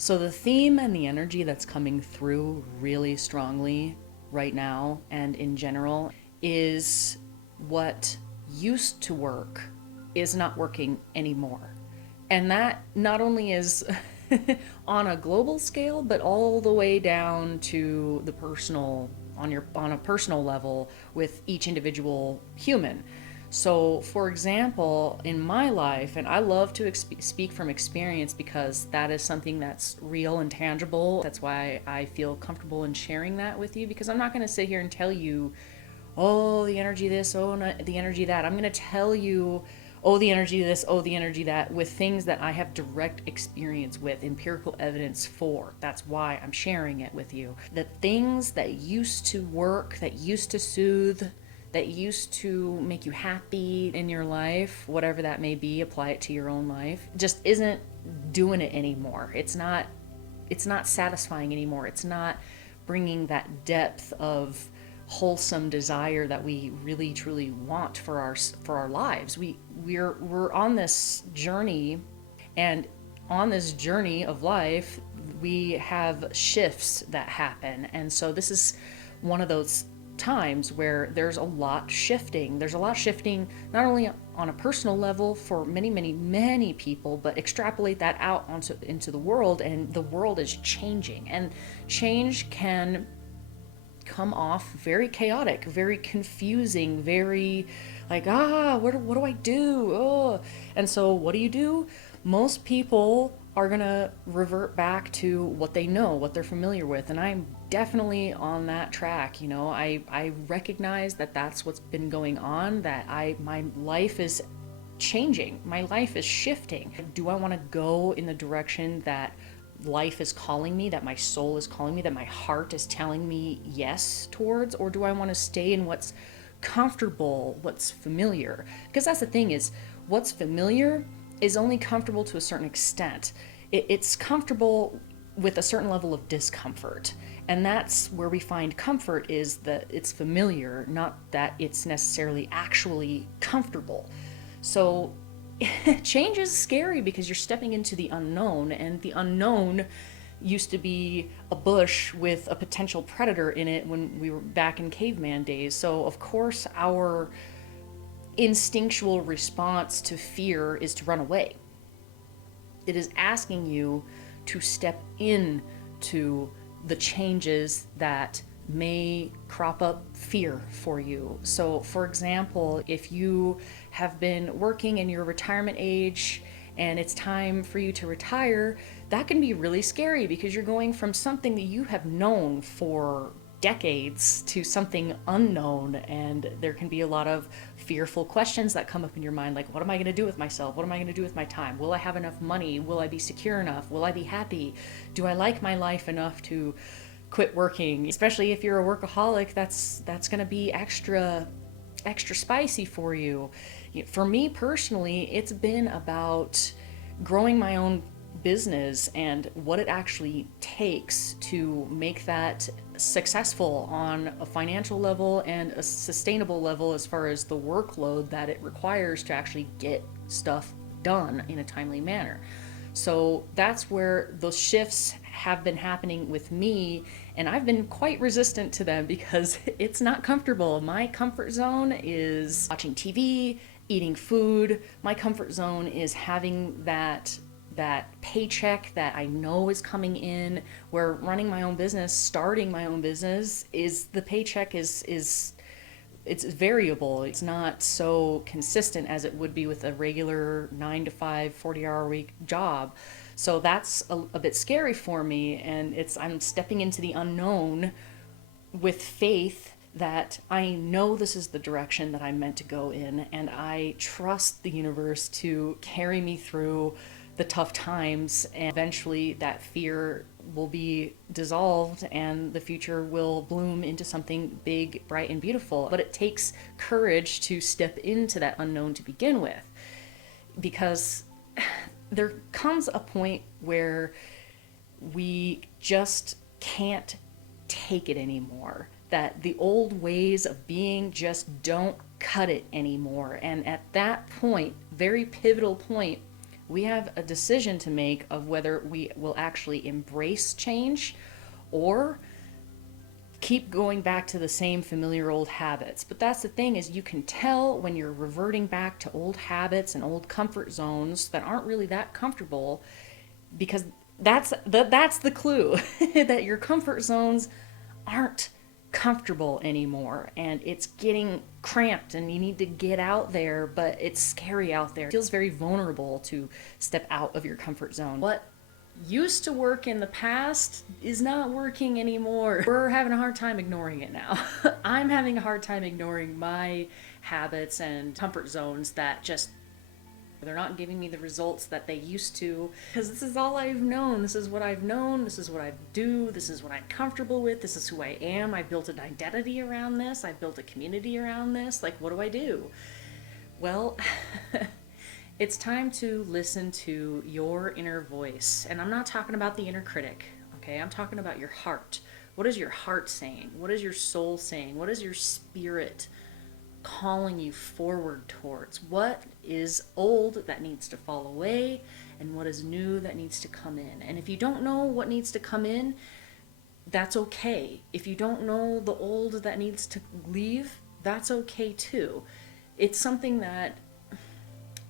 So, the theme and the energy that's coming through really strongly right now and in general is what used to work is not working anymore. And that not only is on a global scale, but all the way down to the personal, on a personal level with each individual human. So, for example, in my life, and I love to speak from experience because that is something that's real and tangible. That's why I feel comfortable in sharing that with you, because I'm not going to sit here and tell you, oh, the energy this, oh, no, the energy that. I'm going to tell you, oh, the energy this, oh, the energy that, with things that I have direct experience with, empirical evidence for. That's why I'm sharing it with you. The things that used to work, that used to soothe, that used to make you happy in your life, whatever that may be, apply it to your own life, just isn't doing it anymore. It's not satisfying anymore. It's not bringing that depth of wholesome desire that we really truly want for our lives. We're on this journey, and on this journey of life we have shifts that happen. And so this is one of those times where there's a lot shifting. There's a lot shifting not only on a personal level for many, many, many people, but extrapolate that out into the world, and the world is changing. And change can come off very chaotic, very confusing, very like, what do I do? Oh. And so what do? Most people are gonna revert back to what they know, what they're familiar with. And I'm definitely on that track. I recognize that that's what's been going on, that my life is changing. My life is shifting. Do I want to go in the direction that life is calling me, that my soul is calling me, that my heart is telling me yes towards? Or do I want to stay in what's comfortable, what's familiar? Because that's the thing, is what's familiar is only comfortable to a certain extent. It's comfortable with a certain level of discomfort. And that's where we find comfort, is that it's familiar, not that it's necessarily actually comfortable. So change is scary because you're stepping into the unknown, and the unknown used to be a bush with a potential predator in it when we were back in caveman days. So, of course, our instinctual response to fear is to run away. It is asking you to step in to the changes that may crop up fear for you. So, for example, if you have been working in your retirement age and it's time for you to retire, that can be really scary because you're going from something that you have known for decades to something unknown, and there can be a lot of fearful questions that come up in your mind, like, what am I going to do with myself? What am I going to do with my time? Will I have enough money? Will I be secure enough? Will I be happy? Do I like my life enough to quit working? Especially if you're a workaholic, that's going to be extra spicy for you. For me personally, it's been about growing my own business and what it actually takes to make that successful on a financial level and a sustainable level, as far as the workload that it requires to actually get stuff done in a timely manner. So that's where those shifts have been happening with me, and I've been quite resistant to them because it's not comfortable. My comfort zone is watching TV, eating food. My comfort zone is having that paycheck that I know is coming in. Where running my own business, starting my own business, is the paycheck is it's variable. It's not so consistent as it would be with a regular 9 to 5 40-hour a week job. So that's a bit scary for me, and I'm stepping into the unknown with faith that I know this is the direction that I'm meant to go in, and I trust the universe to carry me through the tough times, and eventually that fear will be dissolved and the future will bloom into something big, bright, and beautiful. But it takes courage to step into that unknown to begin with, because there comes a point where we just can't take it anymore, that the old ways of being just don't cut it anymore. And at that point, very pivotal point, We have a decision to make of whether we will actually embrace change or keep going back to the same familiar old habits. But that's the thing, is you can tell when you're reverting back to old habits and old comfort zones that aren't really that comfortable, because that's the clue that your comfort zones aren't comfortable anymore, and it's getting cramped and you need to get out there, but it's scary out there. It feels very vulnerable to step out of your comfort zone. What used to work in the past is not working anymore. We're having a hard time ignoring it now. I'm having a hard time ignoring my habits and comfort zones that just, they're not giving me the results that they used to, because this is all I've known. This is what I've known. This is what I do. This is what I'm comfortable with. This is who I am. I built an identity around this. I built a community around this. Like, what do I do? Well, it's time to listen to your inner voice. And I'm not talking about the inner critic, okay? I'm talking about your heart. What is your heart saying? What is your soul saying? What is your spirit calling you forward towards? What is old that needs to fall away, and what is new that needs to come in? And if you don't know what needs to come in, that's okay. If you don't know the old that needs to leave, that's okay too. It's something that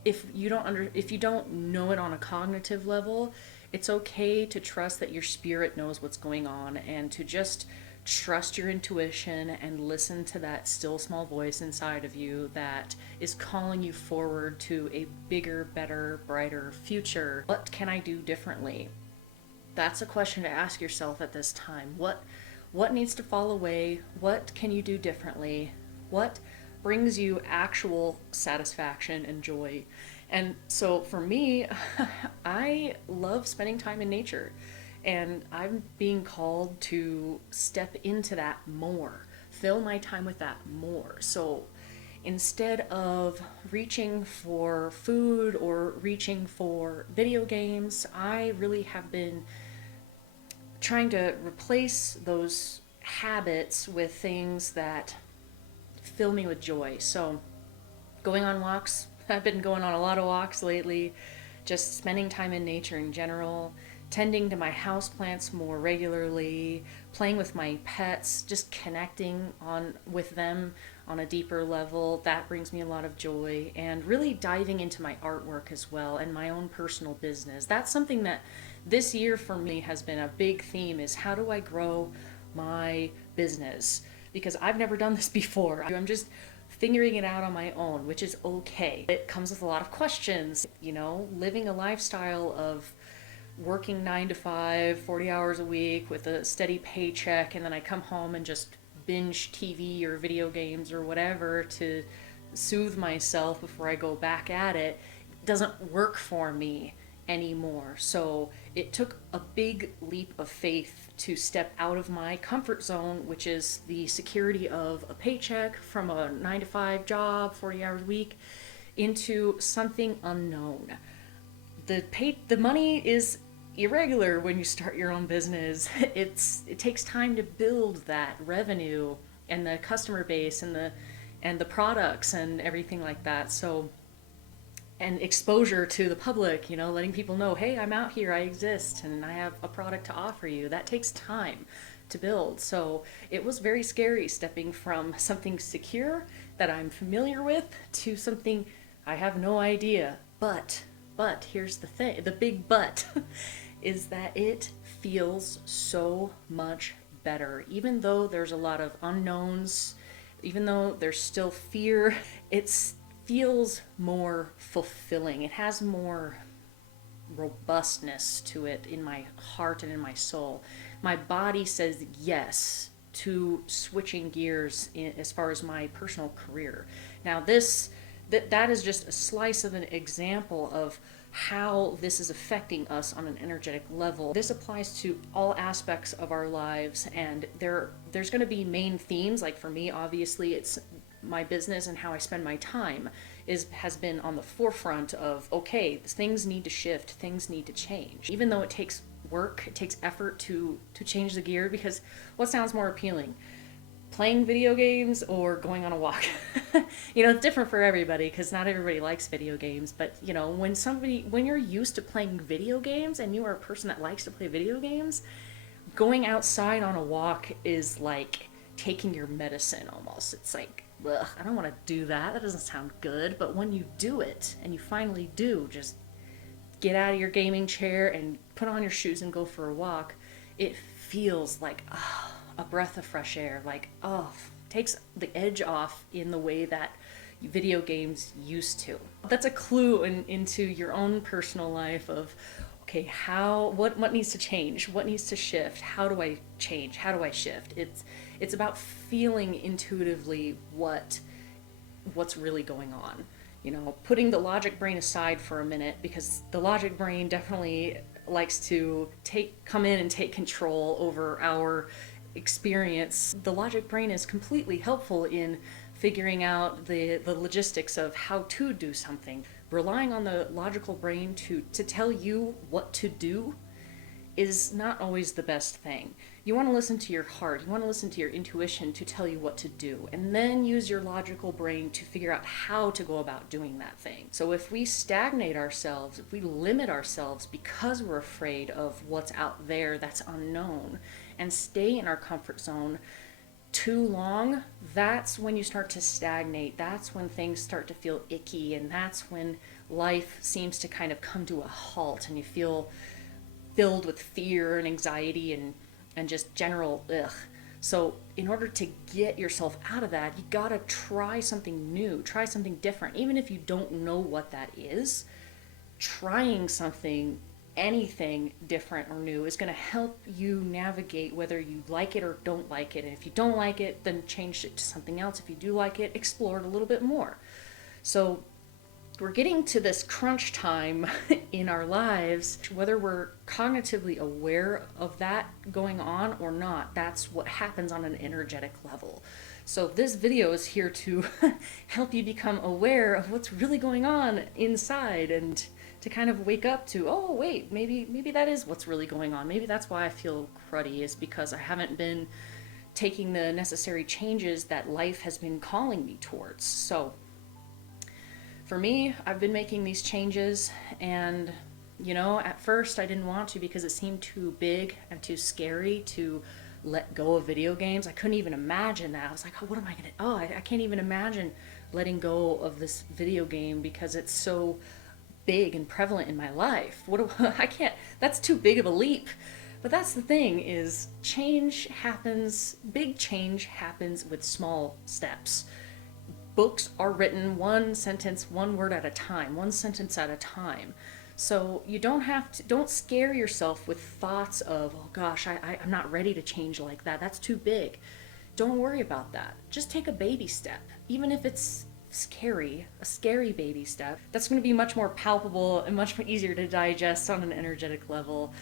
if you don't know it on a cognitive level, it's okay to trust that your spirit knows what's going on, and to just trust your intuition and listen to that still small voice inside of you that is calling you forward to a bigger, better, brighter future. What can I do differently? That's a question to ask yourself at this time. What needs to fall away? What can you do differently? What brings you actual satisfaction and joy? And so for me, I love spending time in nature. And I'm being called to step into that more, fill my time with that more. So instead of reaching for food or reaching for video games, I really have been trying to replace those habits with things that fill me with joy. So going on walks, I've been going on a lot of walks lately, just spending time in nature in general, tending to my houseplants more regularly, playing with my pets, just connecting with them on a deeper level. That brings me a lot of joy, and really diving into my artwork as well and my own personal business. That's something that this year for me has been a big theme, is how do I grow my business? Because I've never done this before. I'm just figuring it out on my own, which is okay. It comes with a lot of questions, living a lifestyle of working 9 to 5, 40 hours a week with a steady paycheck, and then I come home and just binge TV or video games or whatever to soothe myself before I go back at it, doesn't work for me anymore. So it took a big leap of faith to step out of my comfort zone, which is the security of a paycheck from a 9 to 5 job, 40 hours a week, into something unknown. The money is irregular when you start your own business. It takes time to build that revenue and the customer base and the products and everything like that. So, and exposure to the public, letting people know, hey, I'm out here, I exist, and I have a product to offer you. That takes time to build. So it was very scary stepping from something secure that I'm familiar with to something I have no idea. But here's the thing, the big but is that it feels so much better. Even though there's a lot of unknowns, even though there's still fear, it feels more fulfilling. It has more robustness to it in my heart and in my soul. My body says yes to switching gears as far as my personal career. Now that is just a slice of an example of how this is affecting us on an energetic level. This applies to all aspects of our lives, and there's going to be main themes. Like for me, obviously, it's my business and how I spend my time has been on the forefront of, okay, things need to shift, things need to change. Even though it takes work, it takes effort to change the gear, because what sounds more appealing? playing video games or going on a walk. It's different for everybody because not everybody likes video games. But, when you're used to playing video games and you are a person that likes to play video games, going outside on a walk is like taking your medicine almost. It's like, ugh, I don't want to do that. That doesn't sound good. But when you do it, and you finally do, just get out of your gaming chair and put on your shoes and go for a walk, it feels like a breath of fresh air. Like, takes the edge off in the way that video games used to. That's a clue into your own personal life of, okay, what needs to change? What needs to shift? How do I change? How do I shift? It's about feeling intuitively what's really going on. Putting the logic brain aside for a minute, because the logic brain definitely likes to come in and take control over our experience. The logic brain is completely helpful in figuring out the logistics of how to do something. Relying on the logical brain to tell you what to do is not always the best thing. You want to listen to your heart, you want to listen to your intuition to tell you what to do, and then use your logical brain to figure out how to go about doing that thing. So if we stagnate ourselves, if we limit ourselves because we're afraid of what's out there that's unknown, and stay in our comfort zone too long, that's when you start to stagnate. That's when things start to feel icky, and that's when life seems to kind of come to a halt and you feel filled with fear and anxiety and just general ugh. So in order to get yourself out of that, you gotta try something new, try something different. Even if you don't know what that is, trying something, anything different or new is going to help you navigate whether you like it or don't like it. And if you don't like it, then change it to something else. If you do like it, explore it a little bit more. So we're getting to this crunch time in our lives, whether we're cognitively aware of that going on or not. That's what happens on an energetic level. So this video is here to help you become aware of what's really going on inside, and to kind of wake up to, oh wait, maybe that is what's really going on. Maybe that's why I feel cruddy, is because I haven't been taking the necessary changes that life has been calling me towards. So for me, I've been making these changes, and at first I didn't want to because it seemed too big and too scary to let go of video games. I couldn't even imagine that. I was like, oh, what am I gonna, I can't even imagine letting go of this video game because it's so big and prevalent in my life. I can't, that's too big of a leap. But that's the thing, is big change happens with small steps. Books are written one sentence, one word at a time, one sentence at a time. So you don't scare yourself with thoughts of, oh gosh, I'm not ready to change like that. That's too big. Don't worry about that. Just take a baby step. Even if it's a scary baby step, that's going to be much more palpable and much easier to digest on an energetic level,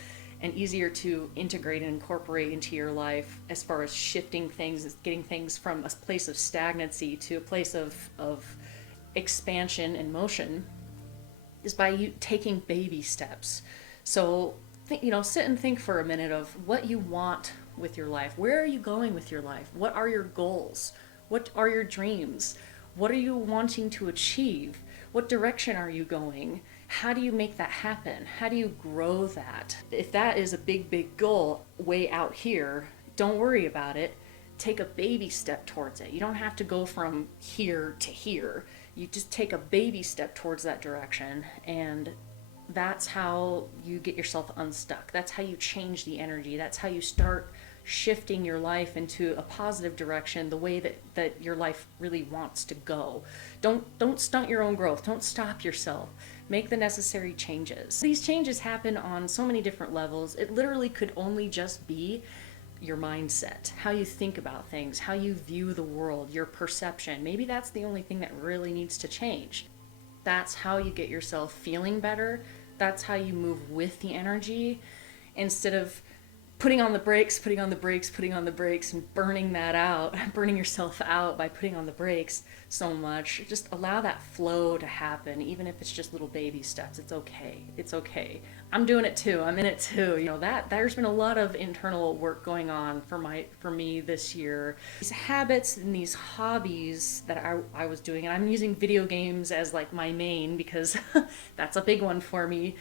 and easier to integrate and incorporate into your life as far as shifting things, getting things from a place of stagnancy to a place of expansion and motion, is by you taking baby steps. So, sit and think for a minute of what you want with your life. Where are you going with your life? What are your goals? What are your dreams? What are you wanting to achieve? What direction are you going? How do you make that happen? How do you grow that? If that is a big, big goal way out here, don't worry about it. Take a baby step towards it. You don't have to go from here to here. You just take a baby step towards that direction, and that's how you get yourself unstuck. That's how you change the energy. That's how you start shifting your life into a positive direction, the way that your life really wants to go. Don't stunt your own growth. Don't stop yourself. Make the necessary changes. These changes happen on so many different levels. It literally could only just be your mindset, how you think about things, how you view the world, your perception. Maybe that's the only thing that really needs to change. That's how you get yourself feeling better. That's how you move with the energy, instead of putting on the brakes, putting on the brakes, putting on the brakes, and burning that out, burning yourself out by putting on the brakes so much. Just allow that flow to happen, even if it's just little baby steps. It's okay. It's okay. I'm doing it too. I'm in it too. That there's been a lot of internal work going on for me this year. These habits and these hobbies that I was doing, and I'm using video games as like my main because that's a big one for me,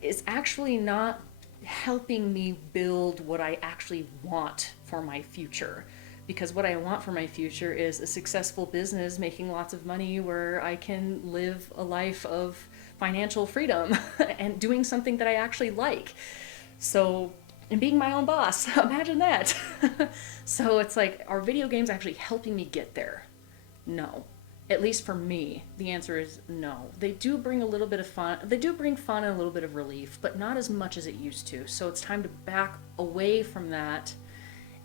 is actually not helping me build what I actually want for my future. Because what I want for my future is a successful business making lots of money where I can live a life of financial freedom and doing something that I actually like. So, and being my own boss, imagine that. So it's like, are video games actually helping me get there? No. At least for me, the answer is no. They do bring a little bit of fun. They do bring fun and a little bit of relief, but not as much as it used to. So it's time to back away from that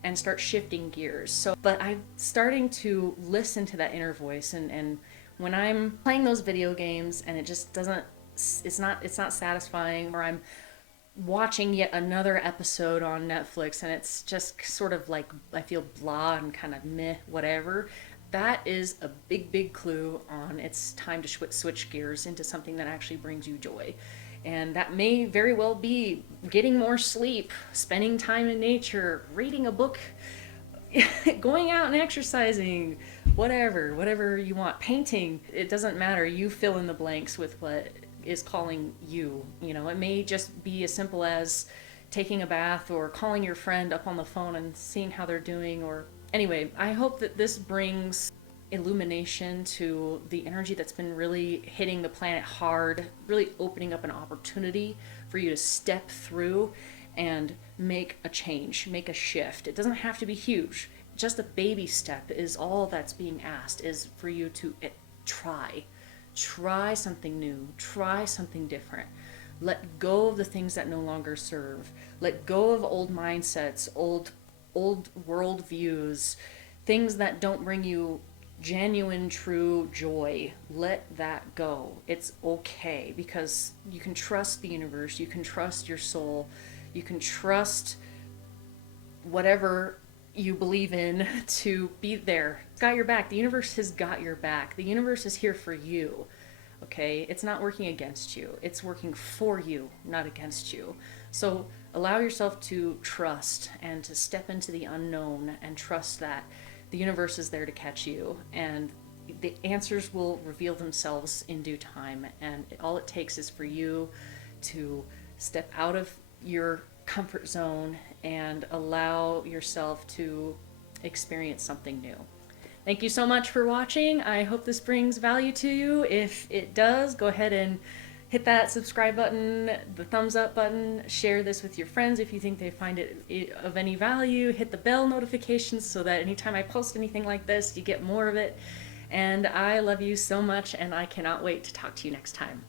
and start shifting gears. But I'm starting to listen to that inner voice, and when I'm playing those video games and it just doesn't, it's not satisfying, or I'm watching yet another episode on Netflix and it's just sort of like I feel blah and kind of meh, whatever. That is a big clue on it's time to switch gears into something that actually brings you joy. And that may very well be getting more sleep, spending time in nature, reading a book, going out and exercising, whatever you want, painting. It doesn't matter. You fill in the blanks with what is calling you. It may just be as simple as taking a bath or calling your friend up on the phone and seeing how they're doing. Or anyway, I hope that this brings illumination to the energy that's been really hitting the planet hard, really opening up an opportunity for you to step through and make a change, make a shift. It doesn't have to be huge. Just a baby step is all that's being asked, is for you to try something new, try something different. Let go of the things that no longer serve. Let go of old mindsets, old world views, things that don't bring you genuine, true joy. Let that go. It's okay, because you can trust the universe, you can trust your soul, you can trust whatever you believe in to be there. It's got your back. The universe has got your back. The universe is here for you. Okay? It's not working against you. It's working for you, not against you. So allow yourself to trust and to step into the unknown and trust that the universe is there to catch you, and the answers will reveal themselves in due time. And all it takes is for you to step out of your comfort zone and allow yourself to experience something new. Thank you so much for watching. I hope this brings value to you. If it does, go ahead and hit that subscribe button, the thumbs up button, share this with your friends if you think they find it of any value, hit the bell notifications so that anytime I post anything like this, you get more of it. And I love you so much, and I cannot wait to talk to you next time.